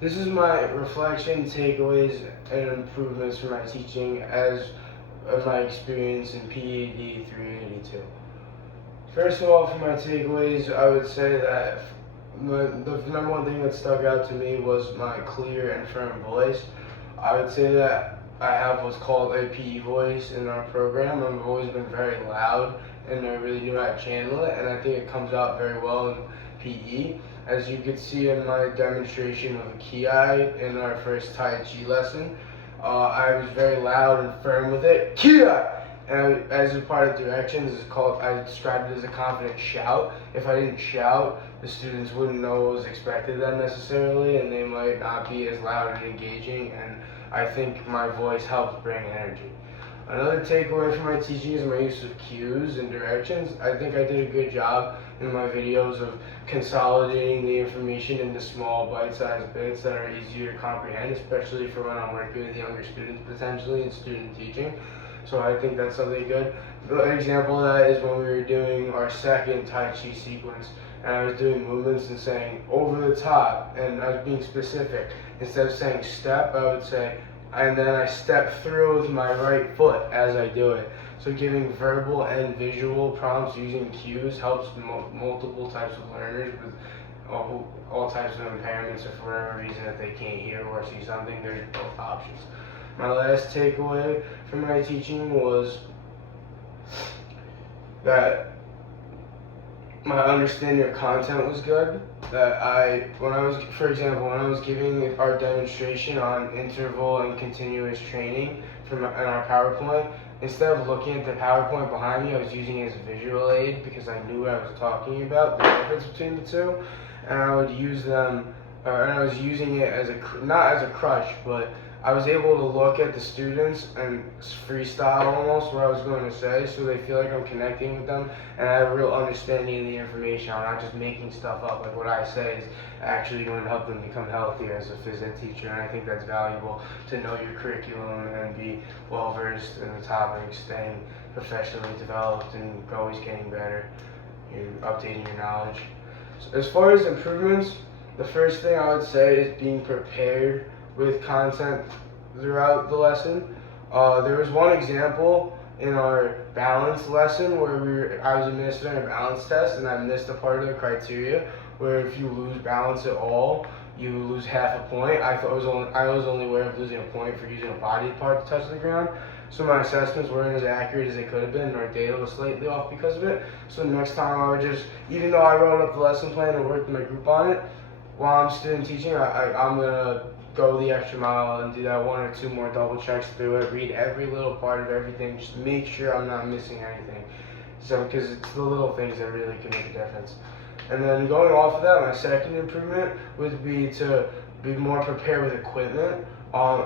This is my reflection, takeaways, and improvements for my teaching as of my experience in PED 382. First of all, for my takeaways, I would say that the number one thing that stuck out to me was my clear and firm voice. I would say that I have what's called a PE voice in our program. I've always been very loud, and I really know how to channel it, and I think it comes out very well in PE. As you could see in my demonstration of Ki in our first Tai Chi lesson, I was very loud and firm with it. Ki! And as a part of directions, I described it as a confident shout. If I didn't shout, the students wouldn't know what was expected of them necessarily, and they might not be as loud and engaging, and I think my voice helps bring energy. Another takeaway from my teaching is my use of cues and directions. I think I did a good job in my videos of consolidating the information into small bite-sized bits that are easier to comprehend, especially for when I'm working with younger students potentially in student teaching. So I think that's something good. An example of that is when we were doing our second Tai Chi sequence, and I was doing movements and saying over the top, and I was being specific. Instead of saying step, I would say, and then I step through with my right foot as I do it. So giving verbal and visual prompts using cues helps multiple types of learners with all types of impairments, or for whatever reason if they can't hear or see something, there's both options. My last takeaway from my teaching was that my understanding of content was good. That when I was giving our demonstration on interval and continuous training in our PowerPoint, instead of looking at the PowerPoint behind me, I was using it as a visual aid because I knew what I was talking about, the difference between the two, and I would use them, and I was using it as not as a crutch, but I was able to look at the students and freestyle almost what I was going to say, so they feel like I'm connecting with them and I have a real understanding of the information. I'm not just making stuff up. Like what I say is actually going to help them become healthier as a phys ed teacher, and I think that's valuable to know your curriculum and be well versed in the topics, staying professionally developed and always getting better, updating your knowledge. So as far as improvements, the first thing I would say is being prepared with content throughout the lesson. There was one example in our balance lesson where I was administering a balance test and I missed a part of the criteria where if you lose balance at all, you lose half a point. I was only aware of losing a point for using a body part to touch the ground. So my assessments weren't as accurate as they could have been, and our data was slightly off because of it. So next time I would just, even though I wrote up the lesson plan and worked with my group on it, while I'm student teaching, I'm gonna go the extra mile and do that one or two more double checks through it, read every little part of everything, just make sure I'm not missing anything. So, because it's the little things that really can make a difference. And then going off of that, my second improvement would be to be more prepared with equipment.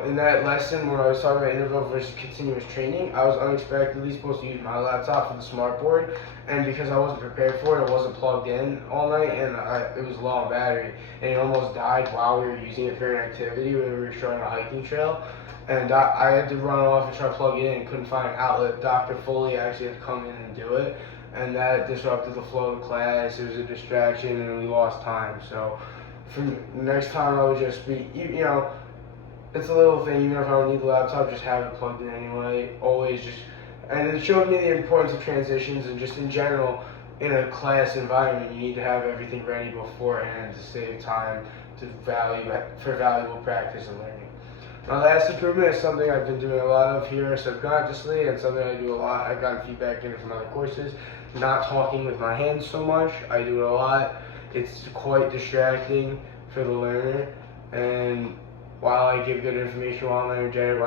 In that lesson where I was talking about interval versus continuous training, I was unexpectedly supposed to use my laptop for the smart board, and because I wasn't prepared for it, it wasn't plugged in all night, and it was low on battery, and it almost died while we were using it for an activity when we were showing a hiking trail, and I had to run off and try to plug it in and couldn't find an outlet. Dr. Foley actually had to come in and do it, and that disrupted the flow of the class. It was a distraction, and we lost time. So from next time, I would just be, it's a little thing, even if I don't need the laptop, just have it plugged in anyway. Always just, and it showed me the importance of transitions and just in general, in a class environment, you need to have everything ready beforehand to save time for valuable practice and learning. My last improvement is something I've been doing a lot of here subconsciously, and something I do a lot. I've gotten feedback in from other courses. Not talking with my hands so much. I do it a lot. It's quite distracting for the learner, and while I give good information, while I'm energetic,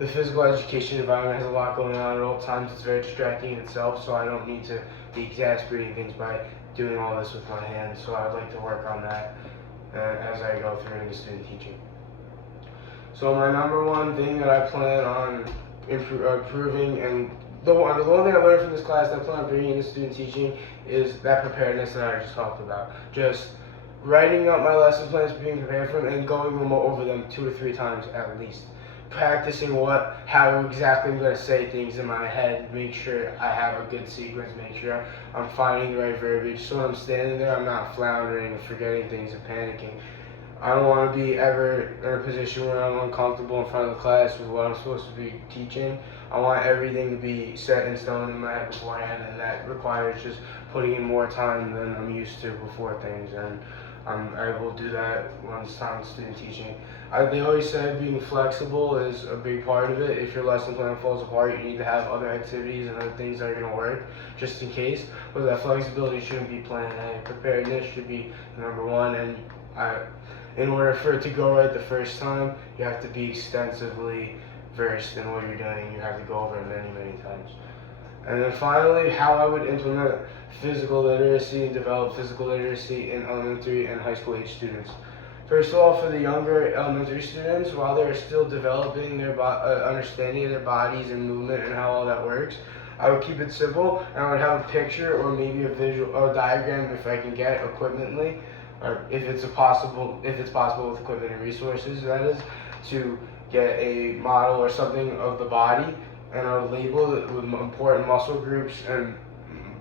the physical education environment has a lot going on at all times. It's very distracting in itself, so I don't need to be exasperating things by doing all this with my hands. So I'd like to work on that as I go through into student teaching. So my number one thing that I plan on improving, and the one thing I learned from this class that I plan on bringing into student teaching is that preparedness that I just talked about. Just writing up my lesson plans, being prepared for them, and going over them 2 or 3 times at least. Practicing how exactly I'm going to say things in my head, make sure I have a good sequence, make sure I'm finding the right verbiage, so when I'm standing there, I'm not floundering and forgetting things and panicking. I don't want to be ever in a position where I'm uncomfortable in front of the class with what I'm supposed to be teaching. I want everything to be set in stone in my head beforehand, and that requires just putting in more time than I'm used to before things, and I'm able to do that when it's time to student teaching. They always say being flexible is a big part of it. If your lesson plan falls apart, you need to have other activities and other things that are going to work just in case. But that flexibility shouldn't be plan A. Preparedness should be number one, and in order for it to go right the first time, you have to be extensively versed in what you're doing. You have to go over it many, many times. And then finally, how I would implement physical literacy and develop physical literacy in elementary and high school age students. First of all, for the younger elementary students, while they're still developing their understanding of their bodies and movement and how all that works, I would keep it simple, and I would have a picture or maybe a visual or a diagram if I can get equipmentally, or if it's possible with equipment and resources, that is, to get a model or something of the body, and I would label it with important muscle groups and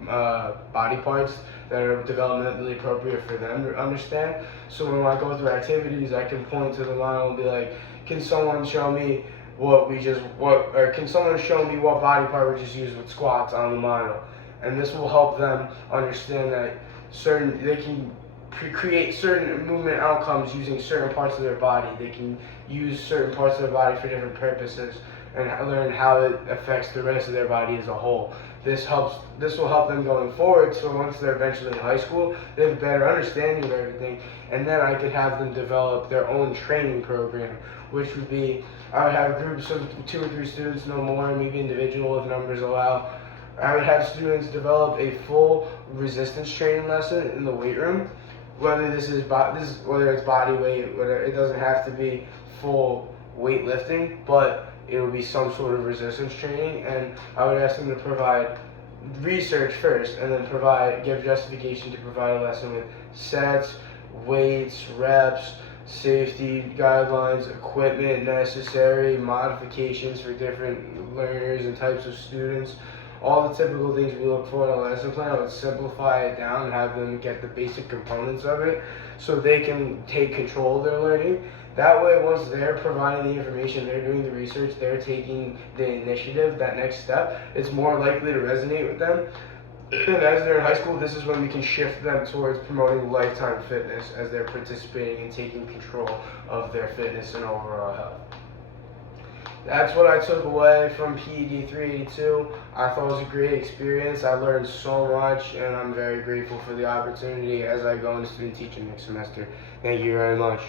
body parts that are developmentally appropriate for them to understand. So when I go through activities, I can point to the model and be like, can someone show me can someone show me what body part we just used with squats on the model? And this will help them understand that they can create certain movement outcomes using certain parts of their body. They can use certain parts of their body for different purposes and learn how it affects the rest of their body as a whole. This will help them going forward, so once they're eventually in high school, they have a better understanding of everything, and then I could have them develop their own training program, which would be, I would have groups of 2 or 3 students, no more, maybe individual if numbers allow. I would have students develop a full resistance training lesson in the weight room, whether whether it's body weight, whether it doesn't have to be full weightlifting, but it would be some sort of resistance training, and I would ask them to provide research first, and then give justification to provide a lesson with sets, weights, reps, safety guidelines, equipment necessary, modifications for different learners and types of students. All the typical things we look for in a lesson plan. I would simplify it down and have them get the basic components of it so they can take control of their learning. That way, once they're providing the information, they're doing the research, they're taking the initiative, that next step, it's more likely to resonate with them. And as they're in high school, this is when we can shift them towards promoting lifetime fitness as they're participating and taking control of their fitness and overall health. That's what I took away from PED 382. I thought it was a great experience. I learned so much, and I'm very grateful for the opportunity as I go into student teaching next semester. Thank you very much.